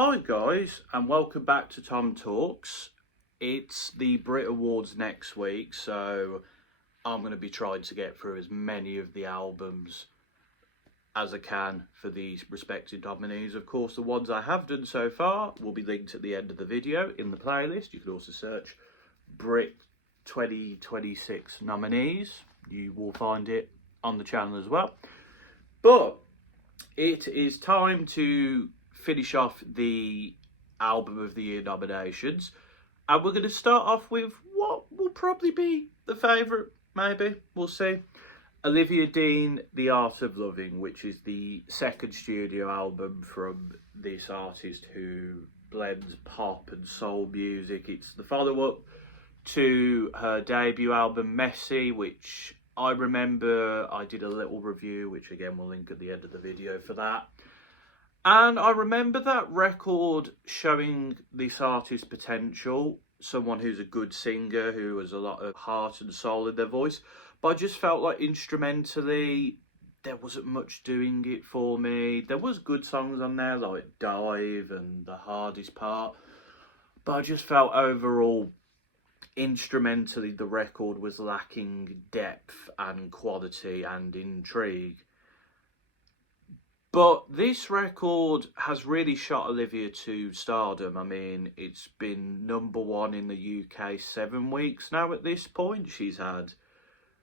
Hi guys, and welcome back to TomTalks. It's the Brit Awards next week, so I'm going to be trying to get through as many of the albums as I can for these respected nominees. Of course, the ones I have done so far will be linked at the end of the video in the playlist. You can also search Brit 2026 nominees. You will find it on the channel as well. But it is time to finish off the Album of the Year nominations, and we're going to start off with what will probably be the favourite, maybe, we'll see. Olivia Dean, The Art of Loving, which is the second studio album from this artist who blends pop and soul music. It's the follow-up to her debut album, Messy, which I remember I did a little review, which again we'll link at the end of the video for that. And I remember that record showing this artist's potential, someone who's a good singer, who has a lot of heart and soul in their voice. But I just felt like instrumentally, there wasn't much doing it for me. There was good songs on there, like Dive and The Hardest Part. But I just felt overall, instrumentally, the record was lacking depth and quality and intrigue. But this record has really shot Olivia to stardom. I mean, it's been #1 in the UK 7 weeks now at this point. She's had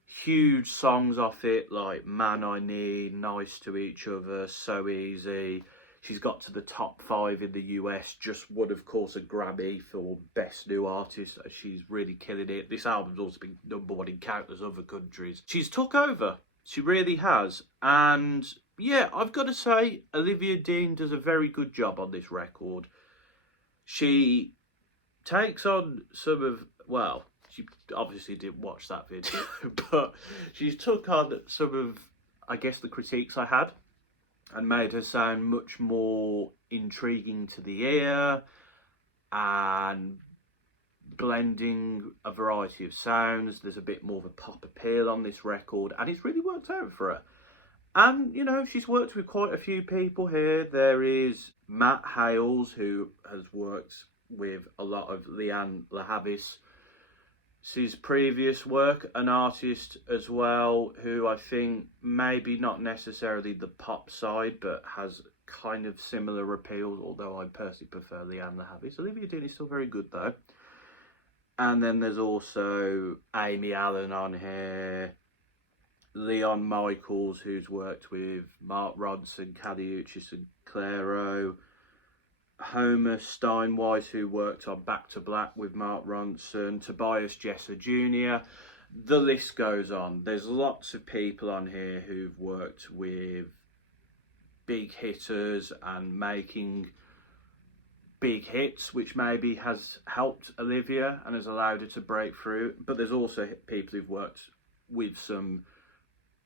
huge songs off it, like Man I Need, Nice to Each Other, So Easy. She's got to the top 5 in the US, just won, of course, a Grammy for Best New Artist. She's really killing it. This album's also been #1 in countless other countries. She's took over. She really has. And yeah, I've got to say, Olivia Dean does a very good job on this record. She takes on some of, well, she obviously didn't watch that video, but she's took on some of, I guess, the critiques I had and made her sound much more intriguing to the ear and blending a variety of sounds. There's a bit more of a pop appeal on this record, and it's really worked out for her. And, you know, she's worked with quite a few people here. There is Matt Hales, who has worked with a lot of Leanne LaHavis's previous work, an artist as well, who I think maybe not necessarily the pop side, but has kind of similar appeal, although I personally prefer Leanne LaHavis. Olivia Dean is still very good, though. And then there's also Amy Allen on here, Leon Michaels, who's worked with Mark Ronson, Caddy Uchis and Clairo, Homer Steinweiss, who worked on Back to Black with Mark Ronson, Tobias Jesser Jr. The list goes on. There's lots of people on here who've worked with big hitters and making big hits, which maybe has helped Olivia and has allowed her to break through. But there's also people who've worked with some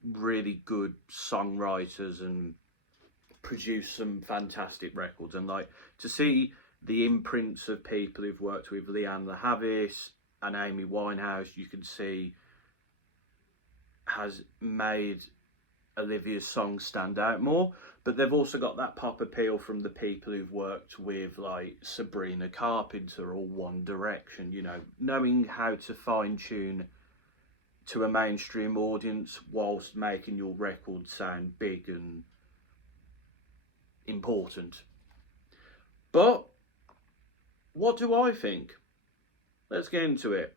really good songwriters and produced some fantastic records. And like, to see the imprints of people who've worked with Leanne LaHavis and Amy Winehouse, you can see has made Olivia's songs stand out more. But they've also got that pop appeal from the people who've worked with, like, Sabrina Carpenter or One Direction, you know, knowing how to fine tune to a mainstream audience whilst making your record sound big and important. But what do I think? Let's get into it.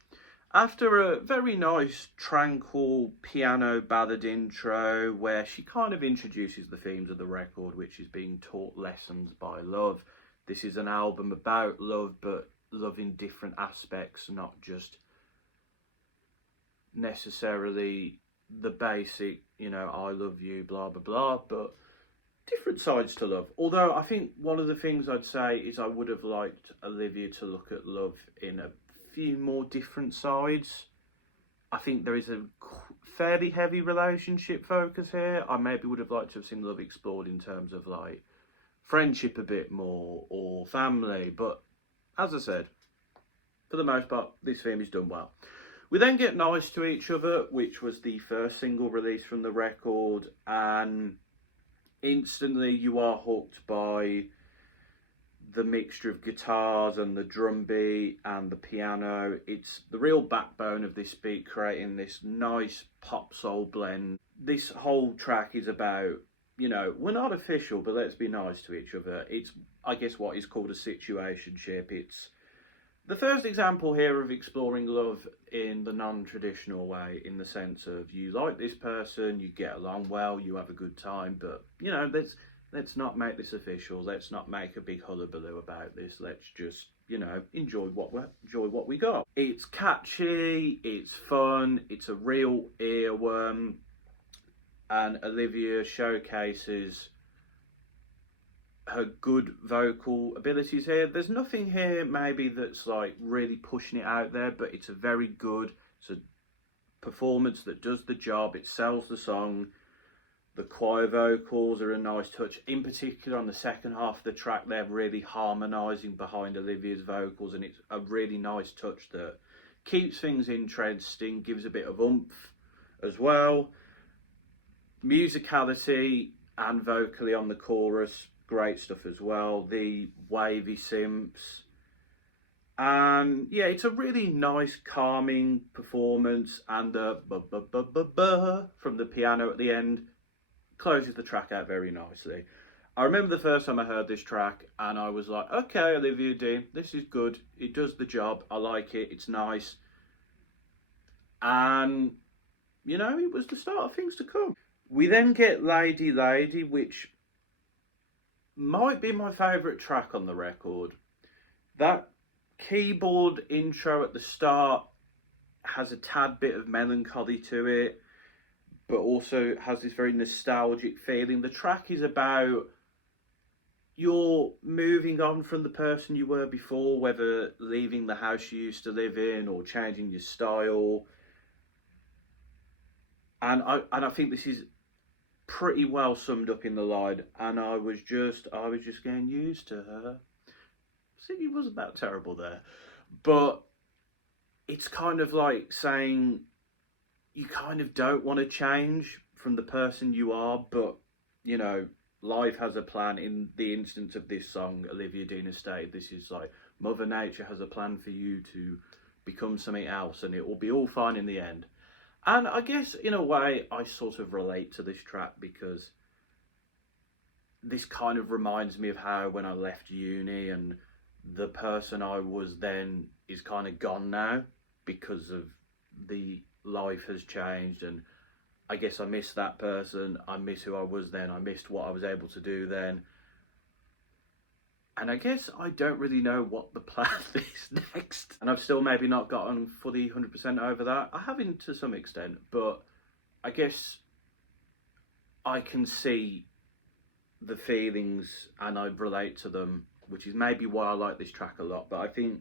After a very nice, tranquil piano ballad intro where she kind of introduces the themes of the record, which is being taught lessons by love. This is an album about love, but love in different aspects, not just necessarily the basic, you know, I love you, blah, blah, blah, but different sides to love. Although I think one of the things I'd say is I would have liked Olivia to look at love in a few more different sides. I think there is a fairly heavy relationship focus here. I maybe would have liked to have seen love explored in terms of like friendship a bit more or family, but as I said, for the most part, this theme is done well. We then get Nice to Each Other, which was the first single released from the record, and instantly you are hooked by the mixture of guitars and the drum beat and the piano. It's the real backbone of this beat, creating this nice pop soul blend. This whole track is about, you know, we're not official, but let's be nice to each other. It's, I guess, what is called a situationship. It's the first example here of exploring love in the non-traditional way, in the sense of you like this person, you get along well, you have a good time, but, you know, let's not make this official. Let's not make a big hullabaloo about this. Let's just, you know, enjoy what we got. It's catchy, it's fun, it's a real earworm, and Olivia showcases her good vocal abilities here. There's nothing here maybe that's like really pushing it out there, but it's a very good, it's a performance that does the job. It sells the song. The choir vocals are a nice touch. In particular on the second half of the track, they're really harmonising behind Olivia's vocals, and it's a really nice touch that keeps things interesting, gives a bit of oomph as well. Musicality and vocally on the chorus, great stuff as well. The wavy synths, and yeah, it's a really nice calming performance, and the from the piano at the end closes the track out very nicely. I remember the first time I heard this track and I was like, okay, Olivia Dean, this is good, it does the job, I like it, it's nice. And you know, it was the start of things to come. We then get Lady Lady, which might be my favourite track on the record. That keyboard intro at the start has a tad bit of melancholy to it, but also has this very nostalgic feeling. The track is about you're moving on from the person you were before, whether leaving the house you used to live in or changing your style. And I think this is pretty well summed up in the line, and I was just getting used to her. Singing wasn't that terrible there, but it's kind of like saying you kind of don't want to change from the person you are, but you know, life has a plan. In the instance of this song, Olivia Dean has stated this is like Mother Nature has a plan for you to become something else, and it will be all fine in the end. And I guess in a way I sort of relate to this track, because this kind of reminds me of how when I left uni and the person I was then is kind of gone now because of the life has changed, and I guess I miss that person, I miss who I was then, I missed what I was able to do then, and I guess I don't really know what the plan is next, and I've still maybe not gotten fully 100% over that. I haven't to some extent, but I guess I can see the feelings and I relate to them, which is maybe why I like this track a lot. But I think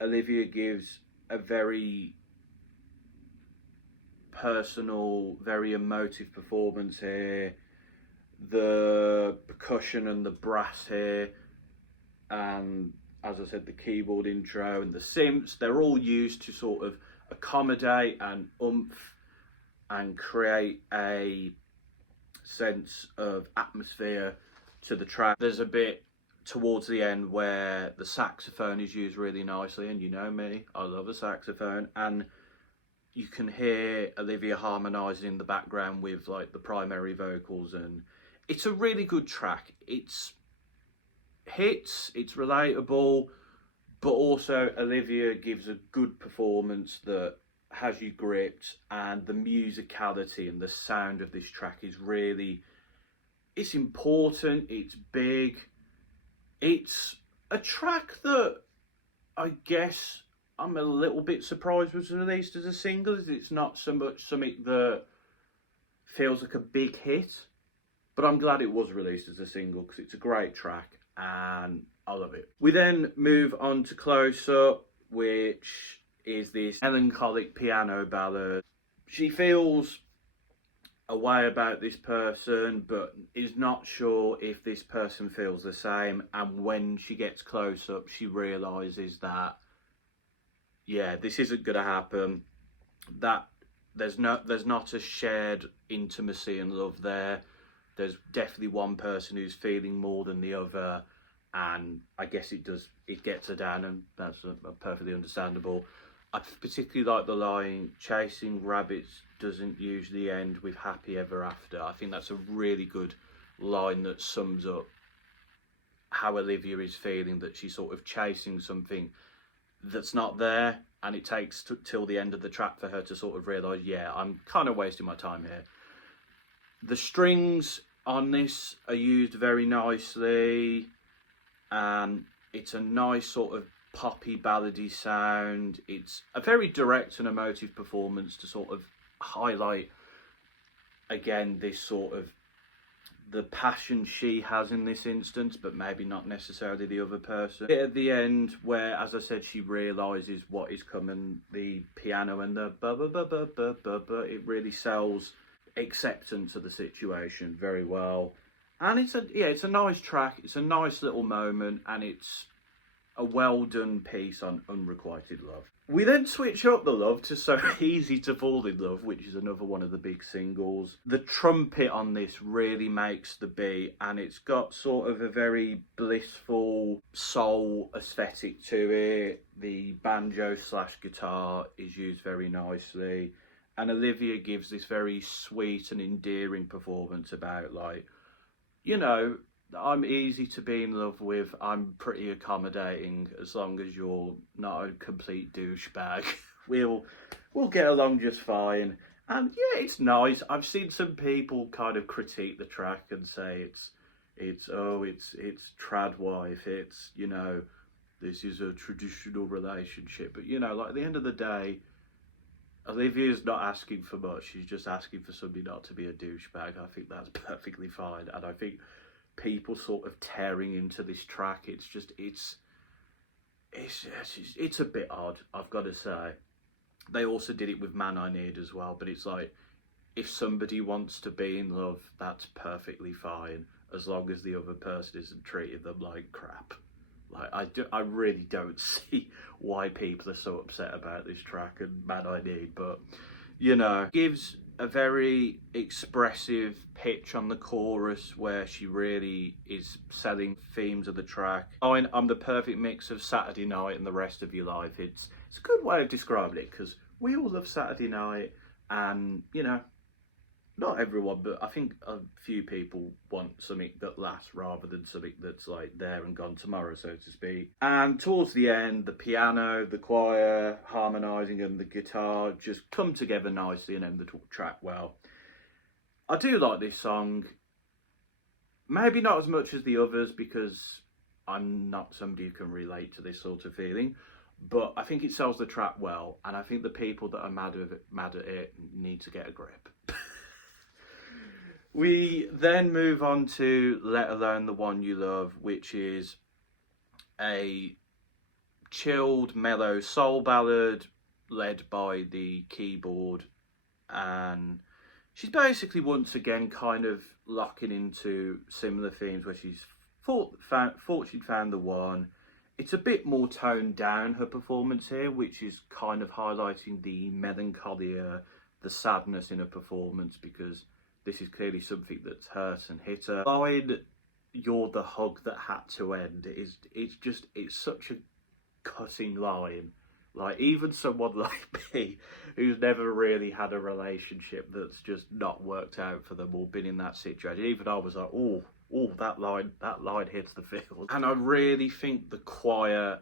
Olivia gives a very personal, very emotive performance here. The percussion and the brass here, and as I said, the keyboard intro and the synths, they're all used to sort of accommodate and oomph and create a sense of atmosphere to the track. There's a bit towards the end where the saxophone is used really nicely, and you know me, I love a saxophone, and you can hear Olivia harmonising in the background with like the primary vocals, and it's a really good track. It's hits, it's relatable, but also Olivia gives a good performance that has you gripped, and the musicality and the sound of this track is really, it's important, it's big. It's a track that I guess I'm a little bit surprised was released as a single. It's not so much something that feels like a big hit, but I'm glad it was released as a single because it's a great track and I love it. We then move on to Close Up, which is this melancholic piano ballad. She feels a way about this person, but is not sure if this person feels the same. And when she gets close up, she realises that, yeah, this isn't going to happen. That there's not a shared intimacy and love there. There's definitely one person who's feeling more than the other, and I guess it gets her down, and that's perfectly understandable. I particularly like the line, chasing rabbits doesn't usually end with happy ever after. I think that's a really good line that sums up how Olivia is feeling, that she's sort of chasing something that's not there, and it takes till the end of the track for her to sort of realise, yeah, I'm kind of wasting my time here. The strings on this are used very nicely, and it's a nice sort of poppy ballady sound. It's a very direct and emotive performance to sort of highlight again this sort of the passion she has in this instance, but maybe not necessarily the other person. At the end, where, as I said, she realises what is coming, the piano and the ba ba ba ba ba ba ba, it really sells acceptance of the situation very well. And it's a nice track. It's a nice little moment, and it's a well done piece on unrequited love. We then switch up the love to So Easy to Fall in Love, which is another one of the big singles. The trumpet on this really makes the beat, and it's got sort of a very blissful soul aesthetic to it. The banjo / guitar is used very nicely, and Olivia gives this very sweet and endearing performance about, like, you know, I'm easy to be in love with. I'm pretty accommodating as long as you're not a complete douchebag. We'll get along just fine. And yeah, it's nice. I've seen some people kind of critique the track and say it's trad wife. It's, you know, this is a traditional relationship. But, you know, like, at the end of the day, Olivia's not asking for much. She's just asking for somebody not to be a douchebag. I think that's perfectly fine. And I think people sort of tearing into this track, it's a bit odd, I've got to say. They also did it with Man I Need as well, but it's like, if somebody wants to be in love, that's perfectly fine, as long as the other person isn't treating them like crap. Like, I really don't see why people are so upset about this track and Man I Need, but, you know, gives a very expressive pitch on the chorus where she really is selling themes of the track. I'm the perfect mix of Saturday Night and the rest of your life. It's a good way of describing it, because we all love Saturday Night, and, you know, not everyone, but I think a few people want something that lasts rather than something that's like there and gone tomorrow, so to speak. And towards the end, the piano, the choir harmonising, and the guitar just come together nicely and end the track well. I do like this song. Maybe not as much as the others, because I'm not somebody who can relate to this sort of feeling, but I think it sells the track well, and I think the people that are mad at it need to get a grip. We then move on to Let Alone the One You Love, which is a chilled, mellow soul ballad led by the keyboard, and she's basically once again kind of locking into similar themes where she's thought she'd found the one. It's a bit more toned down, her performance here, which is kind of highlighting the melancholia, the sadness in her performance, because this is clearly something that's hurt and hit her. Line, "You're the hug that had to end," it's such a cutting line. Like, even someone like me, who's never really had a relationship that's just not worked out for them or been in that situation, even I was like, oh, that line hits the field. And I really think the choir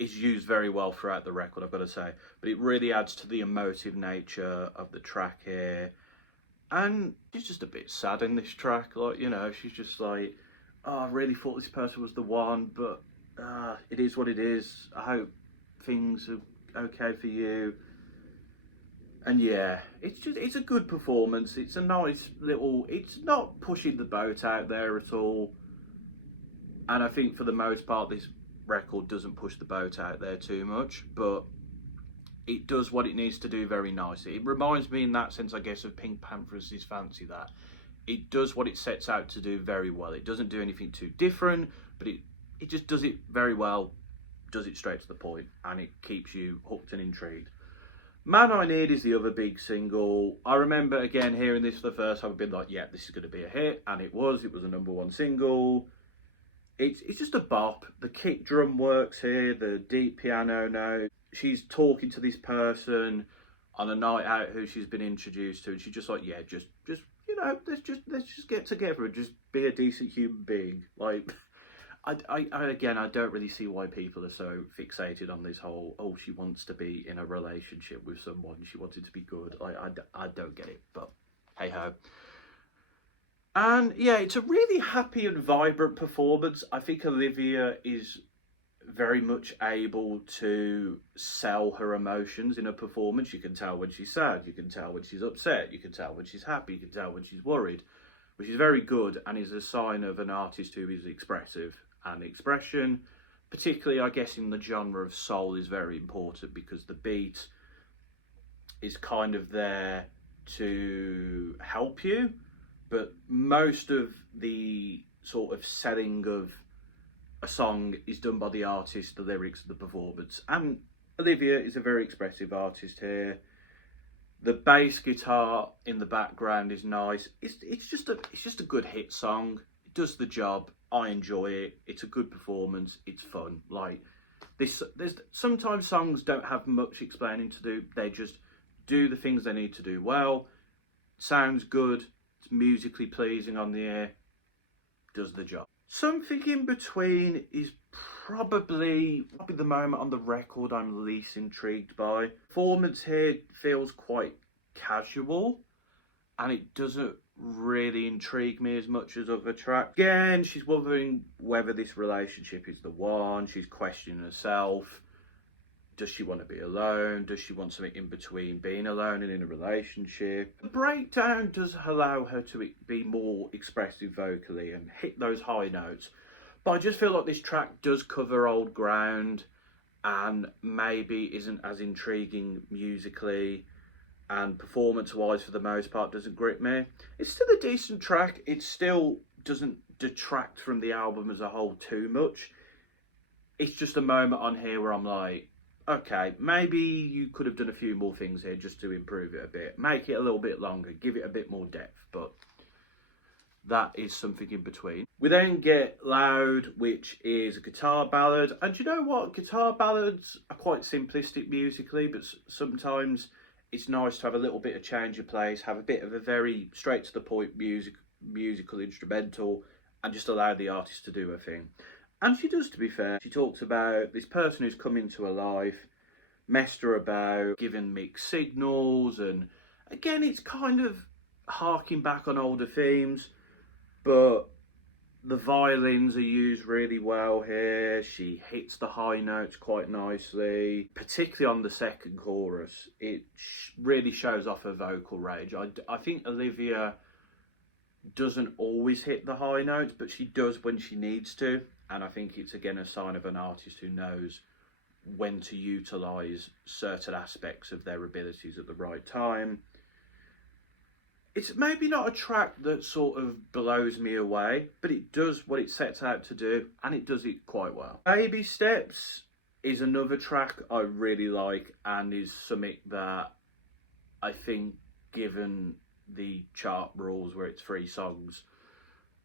is used very well throughout the record, I've got to say. But it really adds to the emotive nature of the track here. And she's just a bit sad in this track, like, you know, she's just like, oh, I really thought this person was the one, but it is what it is. I hope things are okay for you. And yeah, it's a good performance. It's a nice little, it's not pushing the boat out there at all. And I think for the most part, this record doesn't push the boat out there too much, but it does what it needs to do very nicely. It reminds me in that sense, I guess, of Pink Panther's Fancy That. It does what it sets out to do very well. It doesn't do anything too different, but it just does it very well, does it straight to the point, and it keeps you hooked and intrigued. Man I Need is the other big single. I remember, again, hearing this for the first time, I've been like, yeah, this is going to be a hit, and it was a #1 single. It's just a bop. The kick drum works here, the deep piano note. She's talking to this person on a night out who she's been introduced to, and she's just like, yeah, just let's just get together and just be a decent human being. Like, I don't really see why people are so fixated on this whole, oh, she wants to be in a relationship with someone, she wanted to be good. I don't get it, but hey ho. And yeah, it's a really happy and vibrant performance. I think Olivia is very much able to sell her emotions in a performance. You can tell when she's sad, you can tell when she's upset, you can tell when she's happy, you can tell when she's worried, which is very good and is a sign of an artist who is expressive. And expression, particularly I guess in the genre of soul, is very important because the beat is kind of there to help you, but most of the sort of selling of a song is done by the artist, the lyrics, the performance. And Olivia is a very expressive artist here. The bass guitar in the background is nice. It's just a good hit song. It does the job. I enjoy it. It's a good performance. It's fun. Like this, there's sometimes songs don't have much explaining to do. They just do the things they need to do well. Sounds good. It's musically pleasing on the ear. Does the job. Something in between is probably the moment on the record I'm least intrigued by. Performance here feels quite casual and it doesn't really intrigue me as much as other tracks. Again, she's wondering whether this relationship is the one. She's questioning herself. Does she want to be alone? Does she want something in between being alone and in a relationship? The breakdown does allow her to be more expressive vocally and hit those high notes. But I just feel like this track does cover old ground and maybe isn't as intriguing musically, and performance-wise for the most part doesn't grip me. It's still a decent track. It still doesn't detract from the album as a whole too much. It's just a moment on here where I'm like, okay, maybe you could have done a few more things here just to improve it a bit. Make it a little bit longer, give it a bit more depth, but that is something in between. We then get Loud, which is a guitar ballad. And you know what? Guitar ballads are quite simplistic musically, but sometimes it's nice to have a little bit of change of pace, have a bit of a very straight to the point musical instrumental, and just allow the artist to do her thing. And she does, to be fair. She talks about this person who's come into her life, messed her about, given mixed signals, and again, it's kind of harking back on older themes, but the violins are used really well here. She hits the high notes quite nicely, particularly on the second chorus. It really shows off her vocal range. I think Olivia doesn't always hit the high notes, but she does when she needs to. And I think it's, again, a sign of an artist who knows when to utilise certain aspects of their abilities at the right time. It's maybe not a track that sort of blows me away, but it does what it sets out to do, and it does it quite well. Baby Steps is another track I really like, and is something that I think, given the chart rules where it's 3 songs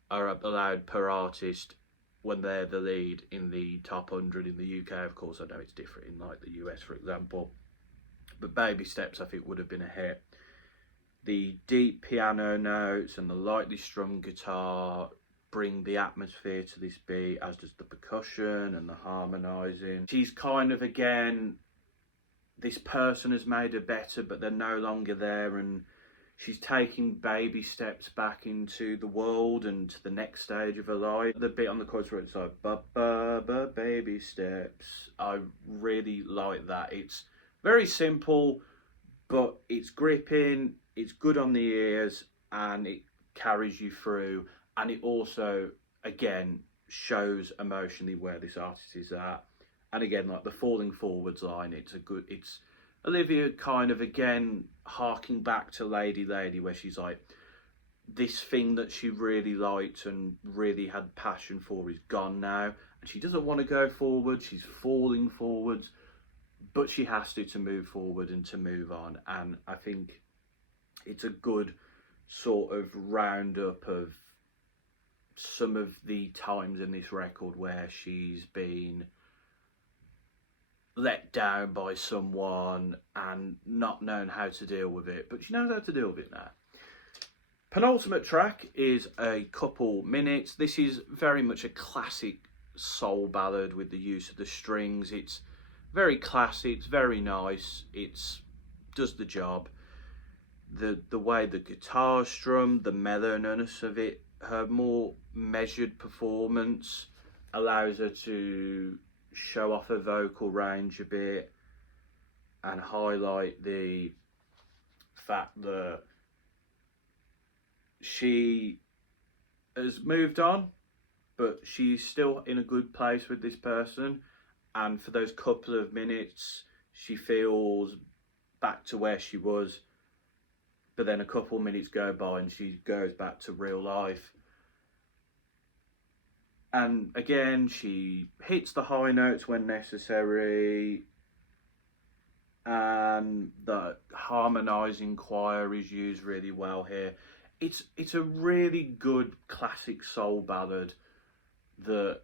are allowed per artist when they're the lead in the top 100 in the UK. Of course, I know it's different in like the US, for example. But Baby Steps, I think, would have been a hit. The deep piano notes and the lightly strung guitar bring the atmosphere to this beat, as does the percussion and the harmonising. She's kind of, again, this person has made her better, but they're no longer there, and she's taking baby steps back into the world and to the next stage of her life. The bit on the chorus where it's like, ba baby steps. I really like that. It's very simple, but it's gripping, it's good on the ears, and it carries you through. And it also, again, shows emotionally where this artist is at. And again, like the falling forwards line, it's Olivia kind of, again, harking back to Lady Lady, where she's like, this thing that she really liked and really had passion for is gone now, and she doesn't want to go forward. She's falling forwards, but she has to move forward and to move on. And I think it's a good sort of roundup of some of the times in this record where she's been let down by someone and not known how to deal with it, but she knows how to deal with it now. Penultimate track is a couple minutes. This is very much a classic soul ballad with the use of the strings. It's very classy, it's very nice, it's does the job. The way the guitar's strummed, the mellowness of it, her more measured performance allows her to show off her vocal range a bit and highlight the fact that she has moved on, but she's still in a good place with this person, and for those couple of minutes she feels back to where she was, but then a couple of minutes go by and she goes back to real life. And again, she hits the high notes when necessary, and the harmonising choir is used really well here. It's a really good classic soul ballad that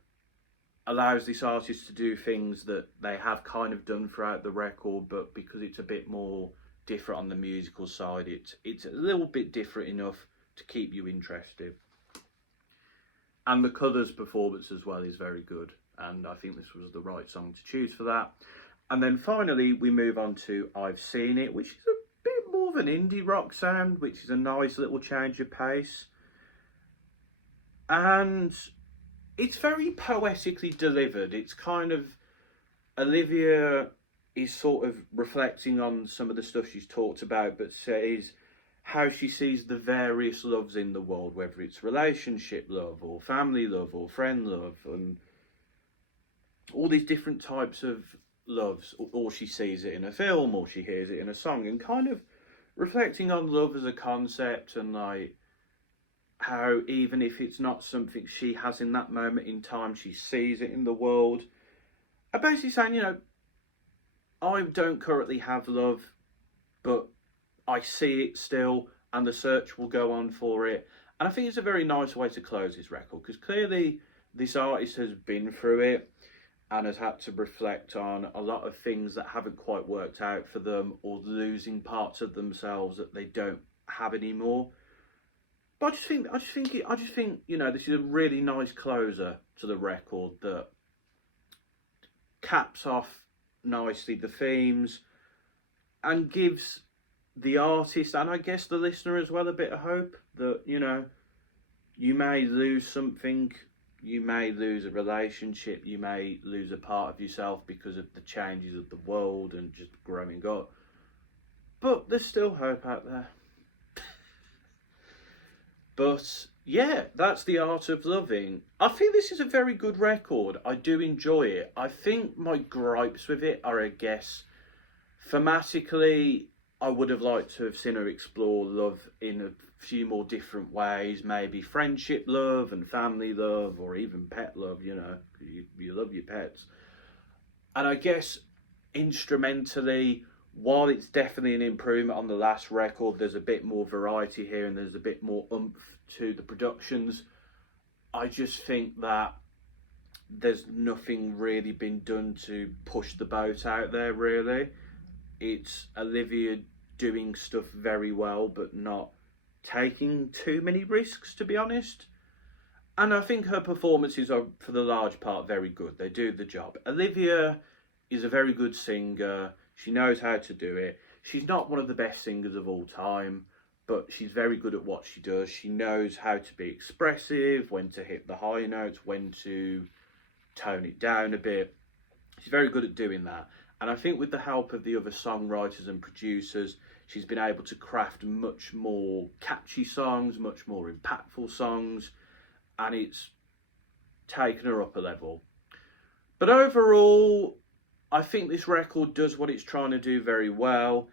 allows this artist to do things that they have kind of done throughout the record, but because it's a bit more different on the musical side, it's a little bit different enough to keep you interested. And the Colours performance as well is very good, and I think this was the right song to choose for that. And then finally we move on to I've Seen It, which is a bit more of an indie rock sound, which is a nice little change of pace. And it's very poetically delivered. It's kind of, Olivia is sort of reflecting on some of the stuff she's talked about, but says how she sees the various loves in the world, whether it's relationship love or family love or friend love, and all these different types of loves, or she sees it in a film or she hears it in a song, and kind of reflecting on love as a concept, and like how even if it's not something she has in that moment in time, she sees it in the world. I'm basically saying, you know, I don't currently have love, but I see it still, and the search will go on for it. And I think it's a very nice way to close this record, because clearly this artist has been through it and has had to reflect on a lot of things that haven't quite worked out for them, or losing parts of themselves that they don't have anymore. But I just think, you know, this is a really nice closer to the record that caps off nicely the themes and gives the artist, and I guess the listener as well, a bit of hope that, you know, you may lose something, you may lose a relationship, you may lose a part of yourself because of the changes of the world and just growing up, but there's still hope out there. But yeah, that's The Art of Loving. I think this is a very good record. I do enjoy it. I think my gripes with it are, I guess, thematically, I would have liked to have seen her explore love in a few more different ways. Maybe friendship love and family love, or even pet love, you know, you love your pets. And I guess instrumentally, while it's definitely an improvement on the last record, there's a bit more variety here and there's a bit more oomph to the productions. I just think that there's nothing really been done to push the boat out there, really. It's Olivia doing stuff very well, but not taking too many risks, to be honest. And I think her performances are, for the large part, very good. They do the job. Olivia is a very good singer. She knows how to do it. She's not one of the best singers of all time, but she's very good at what she does. She knows how to be expressive, when to hit the high notes, when to tone it down a bit. She's very good at doing that. And I think with the help of the other songwriters and producers, she's been able to craft much more catchy songs, much more impactful songs, and it's taken her up a level. But overall, I think this record does what it's trying to do very well,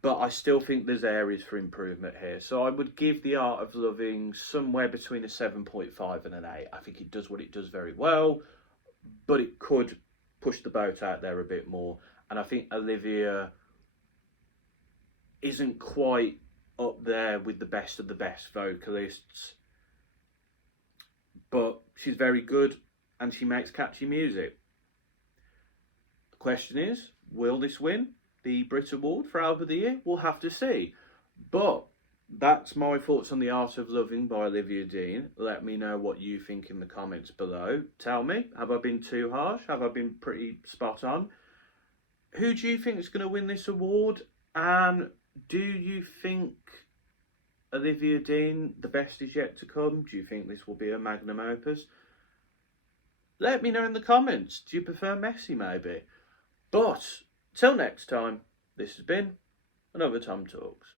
but I still think there's areas for improvement here. So I would give The Art of Loving somewhere between a 7.5 and an 8. I think it does what it does very well, but it could push the boat out there a bit more. And I think Olivia isn't quite up there with the best of the best vocalists. but she's very good and she makes catchy music. The question is, will this win the Brit Award for Album of the Year? We'll have to see. But that's my thoughts on The Art of Loving by Olivia Dean. Let me know what you think in the comments below. Tell me, have I been too harsh? Have I been pretty spot on? Who do you think is going to win this award? And do you think Olivia Dean, the best is yet to come? Do you think this will be a magnum opus? Let me know in the comments. Do you prefer Messi maybe? But till next time, this has been another Tom Talks.